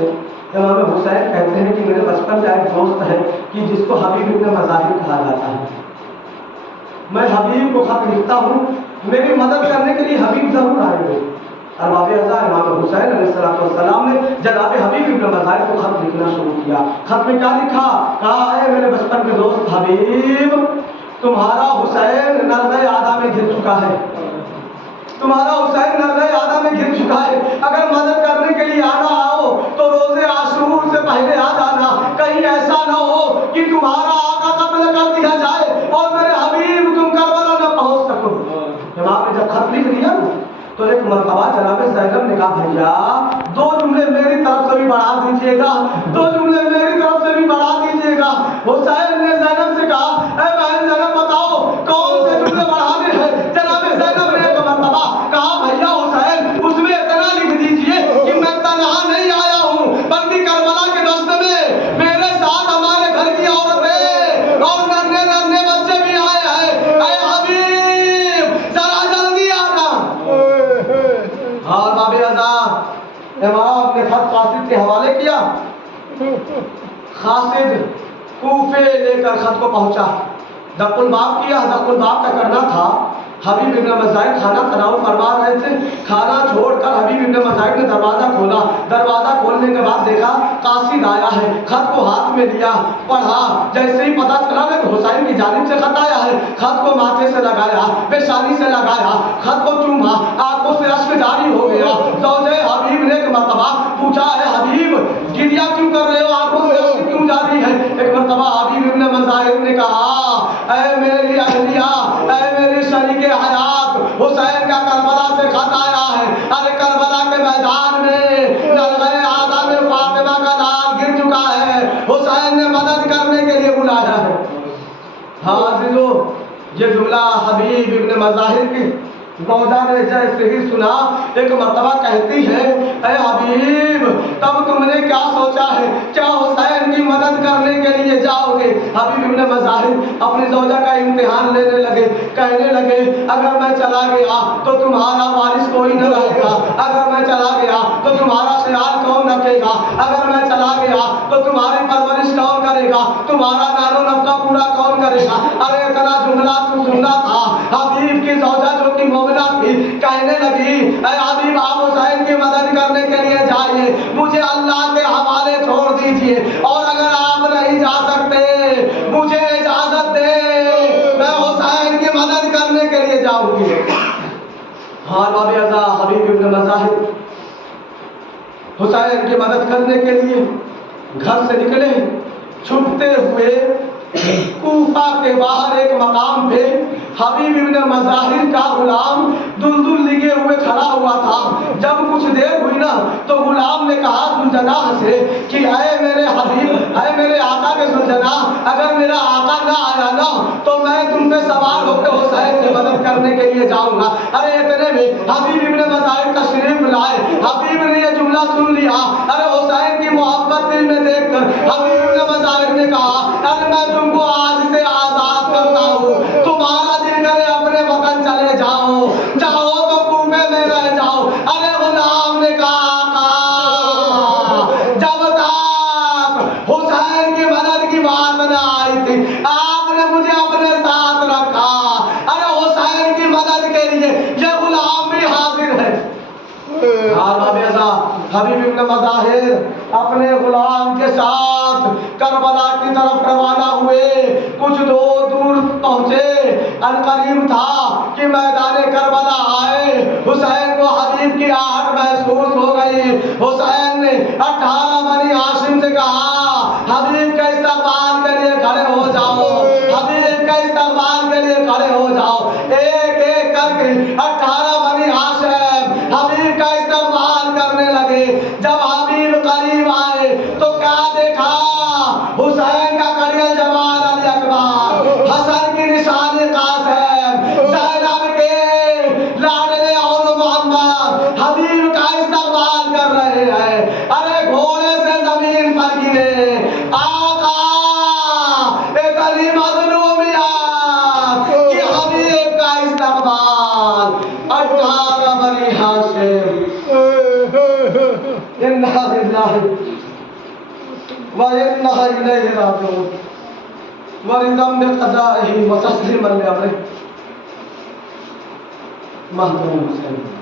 से इमाम हुसैन कहते हैं कि मेरे बचपन का एक दोस्त है कि जिसको हबीब इब्न मज़ाहिर कहा जाता है, मैं हबीब को खत लिखता हूँ, मेरी मदद करने के लिए हबीब ज़रूर आएंगे। अरबाब अज़ा इमाम हुसैन अलैहिस्सलाम ने जनाब हबीब इब्न मज़ाहिर को खत लिखना शुरू किया। खत में क्या लिखा? कहा है मेरे बचपन के दोस्त हबीब, तुम्हारा हुसैन नरग़े आदा में गिर चुका है, तुम्हारा हुसैन नरग़े आदा में गिर चुका है। अगर मदद करने के लिए आना आओ तो रोज़े आशूर से पहले आ जाना, कहीं ऐसा ना हो कि तुम्हारा आका कत्ल कर दिया जाए और मेरे हबीब तुम करबला न पहुंच सको। इमाम ने जब खत लिख दिया तो एक मरतबा जनाब ज़ैनब ने कहा भैया 2 जुमले मेरी तरफ से भी बढ़ा दीजिएगा, 2 जुमले मेरी तरफ से भी बढ़ा दीजिएगा। हुसैन ने ज़ैनब से कहा ऐ बहन ज़ैनब बताओ कौन से जुमले बढ़ाने हैं? जनाब ज़ैनब ने एक मरतबा कहा भैया हुसैन उसमें इतना लिख दीजिए कि मैं तन्हा नहीं आया हूँ बल्कि करबला के दस्त में मेरे साथ हमारे घर की औरतें और नन्हे नन्हे बच्चे भी आए हैं। ऐ हबीब जरा जल्दी आना। और बाबे अज़ा इमाम ने खत कासिद के हवाले किया। कासिद कूफे लेकर खत को पहुंचा, दक्कुल बाब किया। दक्कुल बाब का करना था हबीब इब्न मज़ाहिर खाना तनावुल फरमा रहे थे। खाना छोड़कर हबीब इब्न मज़ाहिर ने दरवाज़ा खोला। दरवाज़ा खोलने के बाद देखा कासिद आया है, खत को हाथ में लिया, पढ़ा। जैसे ही पता चला ना हुसैन की जानिब से खत आया है, खत को माथे से लगाया, पेशानी से लगाया, खत को चूमा, आंखों से अश्क जारी हो गया। ज़ौजे हबीब ने एक मरतबा पूछा है हबीब गिरिया क्यों कर रहे हो, आंखों से अश्क क्यों जारी है? एक मरतबा हबीब इब्न मज़ाहिर ने कहा ऐ मेरी अहलिया, ऐ मेरी शरीके हयात, हुसैन का करबला से खत आया है। अरे करबला के मैदान में नरग़े आदा में फातिमा का लाल गिर चुका है, हुसैन ने मदद करने के लिए बुलाया है। हाज़िरो ये जुमला हबीब इब्न मज़ाहिर की ज़ौजा ने जैसे ही सुना एक मरतबा कहती है ऐ हबीब तब तुमने क्या सोचा है, क्या हुसैन की मदद करने के लिए जाओगे? हबीब इब्न मज़ाहिर अपनी ज़ौजा का इम्तिहान लेने लगे, कहने लगे अगर मैं चला गया तो तुम्हारा वारिस कोई न रहेगा, अगर मैं चला गया तो तुम्हारा ख्याल कौन रखेगा, अगर मैं चला गया तो तुम्हारी परवरिश कौन करेगा, तुम्हारा नानो नफका पूरा कौन करेगा? अरे इतना जुमला तू सुनना था। हबीब की ज़ौजा जो कि मोमिना थी कहने लगी ऐ हबीब आप हुसैन की मदद करने के लिए जाइए, मुझे अल्लाह के हवाले छोड़ दीजिए और अगर आप नहीं जा सकते मुझे इजाजत दे, मैं हुसैन की मदद करने के लिए जाऊंगी। हाँ बाबे अज़ा हबीब इब्न मज़ाहिर हुसैन की मदद करने के लिए घर से निकले। छुपते हुए कूफा के बाहर एक मकाम पे हबीब इब्न मज़ाहिर का गुलाम दुलदुल लिए हुए खड़ा हुआ था। जब कुछ देर हुई ना तो गुलाम ने कहा जुलजनाह से कि ऐ मेरे हबीब, ऐ मेरे आका के जुलजनाह, अगर मेरा आका ना आया ना तो मैं तुम पे सवार होकर हुसैन की मदद करने के लिए जाऊंगा। अरे इतने में हबीब इब्न मज़ाहिर तशरीफ लाए। हबीब ने ये जुमला सुन लिया। अरे हुसैन की मोहब्बत दिल में देखकर हबीब इब्न मज़ाहिर ने कहा अरे मैं तुमको आज से आजाद करता हूँ, तुम्हारा दिल करे अपने वतन चले जाओ, जाओ तो कूफे में रह जाओ। अरे गुलाम ने कहा जब तक हुसैन की मदद की बात न आई थी आपने मुझे अपने साथ रखा। अरे हुसैन की मदद के लिए ये गुलाम भी हाजिर है। हबीब इब्न मज़ाहिर अपने गुलाम के साथ करबला की तरफ रवाना हुए। कुछ दूर पहुंचे, अनकरीब था कि मैदान करबला आए। हुसैन को हबीब की आहट महसूस हो गई। हुसैन ने 18 बनी हाशिम से कहा हबीब का इस्तकबाल के लिए खड़े हो जाओ, हबीब का इस्तकबाल के लिए खड़े हो जाओ। एक एक करके 18 बनी हाशिम हबीब का इस्तकबाल करने लगे। जब हबीब करीब आए तो क्या देखा, हुसैन का कड़ियल जवान अली अकबर, हसन की निशानी कासिम, ज़ैनब के लाडले और मोहम्मद हबीब का इस्तकबाल कर रहे हैं। अरे घोड़े से जमीन पर गिरे, आका इतनी मज़लूमियत कि हबीब का इस्तकबाल انا للہ و انا الیہ راجعون ورضا بقضائہ وتسلیما لامرہ محمود حسین